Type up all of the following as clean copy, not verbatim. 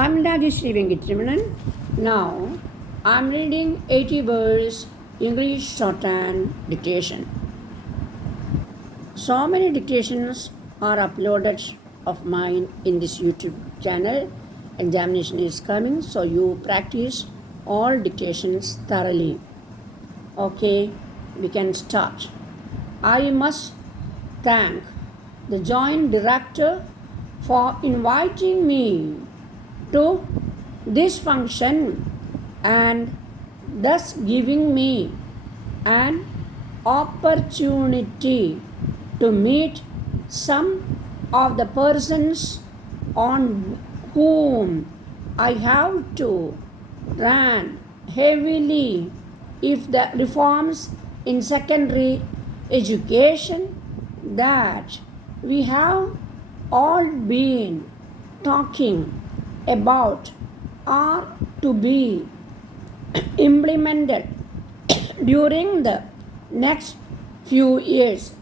I'm Nagishri Venkatramanan. Now I'm reading 80 words English Shorthand Dictation. So many dictations are uploaded of mine in this YouTube channel. Examination is coming, so you practice all dictations thoroughly. Okay, we can start. I must thank the Joint Director for inviting me to this function and thus giving me an opportunity to meet some of the persons on whom I have to run heavily if the reforms in secondary education that we have all been talking about are to be implemented during the next few years.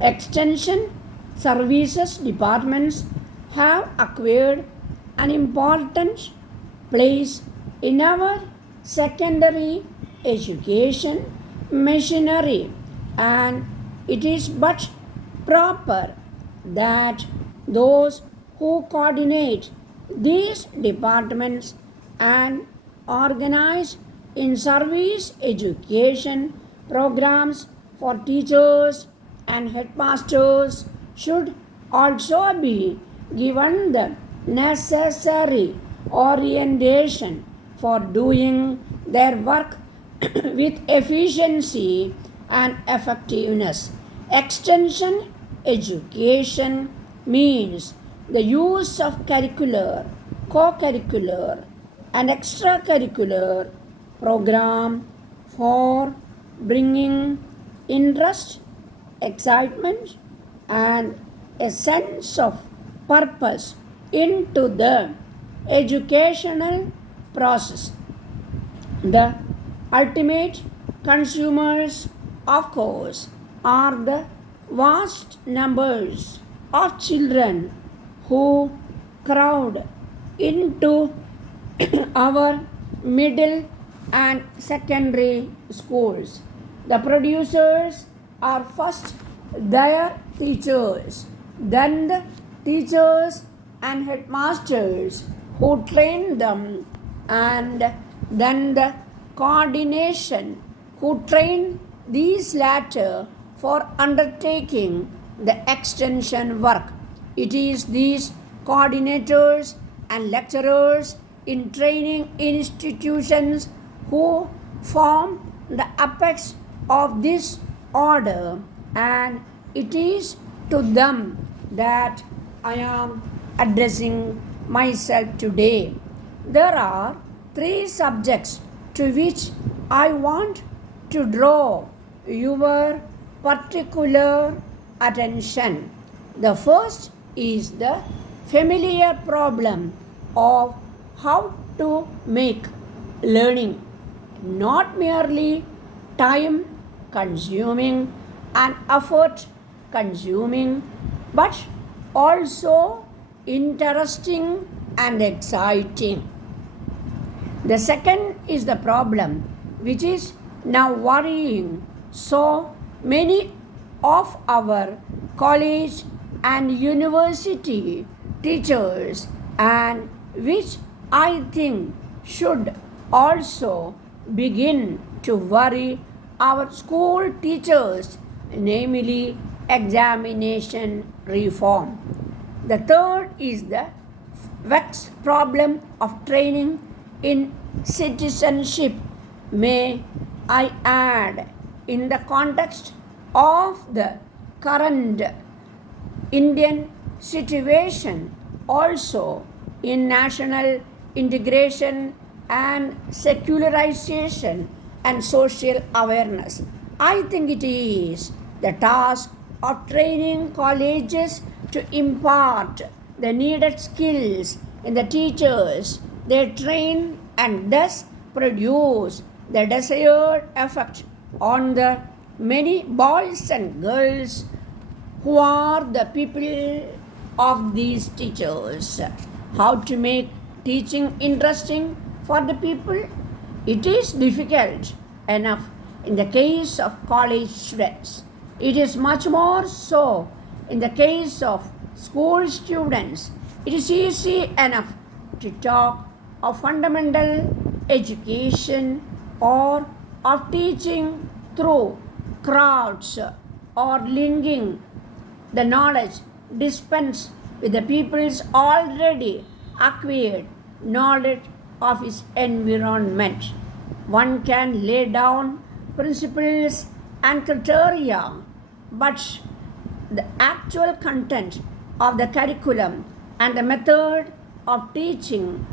Extension services departments have acquired an important place in our secondary education machinery, and it is but proper that those who coordinate these departments and organize in service education programs for teachers and headmasters should also be given the necessary orientation for doing their work with efficiency and effectiveness. Extension education means the use of curricular, co-curricular and extracurricular program for bringing interest, excitement and a sense of purpose into the educational process. The ultimate consumers, of course, are the vast numbers of children who crowd into our middle and secondary schools. The producers are first their teachers, then the teachers and headmasters who train them, and then the coordination who train these latter for undertaking the extension work. It is these coordinators and lecturers in training institutions who form the apex of this order, and it is to them that I am addressing myself today. There are three subjects to which I want to draw your particular attention. The first is the familiar problem of how to make learning not merely time consuming and effort consuming, but also interesting and exciting. The second is the problem which is now worrying so many of our college and university teachers, and which I think should also begin to worry our school teachers, namely examination reform. The third is the vexed problem of training in citizenship. May I add, in the context of the current Indian situation, also in national integration and secularization and social awareness. I think it is the task of training colleges to impart the needed skills in the teachers they train and thus produce the desired effect on the many boys and girls who are the people of these teachers. How to make teaching interesting for the people? It is difficult enough in the case of college students. It is much more so in the case of school students. It is easy enough to talk of fundamental education or of teaching through crowds or linking the knowledge dispensed with the people's already acquired knowledge of his environment. One can lay down principles and criteria, but the actual content of the curriculum and the method of teaching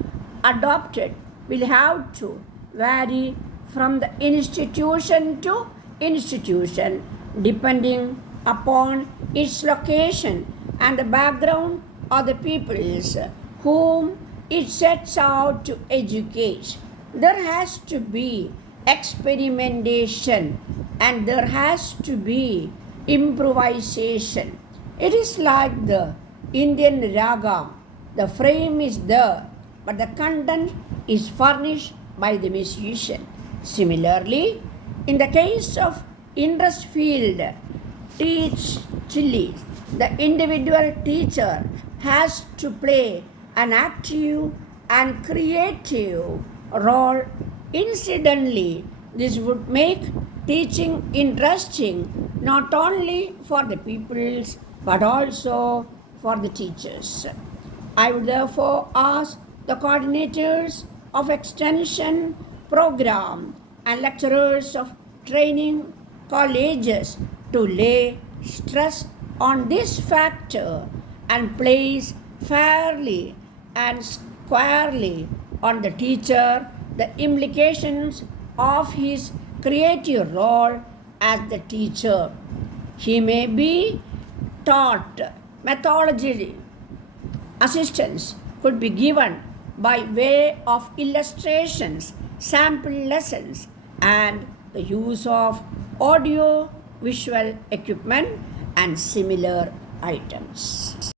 adopted will have to vary from the institution to institution depending upon its location and the background of the peoples whom it sets out to educate. There has to be experimentation and there has to be improvisation. It is like the Indian raga. The frame is there, but the content is furnished by the musician. Similarly, in the case of interest field, teach chili, the individual teacher has to play an active and creative role. Incidentally, this would make teaching interesting not only for the pupils but also for the teachers. I would therefore ask the coordinators of extension program and lecturers of training colleges to lay stress on this factor and place fairly and squarely on the teacher the implications of his creative role as the teacher. He may be taught methodology. Assistance could be given by way of illustrations, sample lessons, and the use of audio visual equipment and similar items.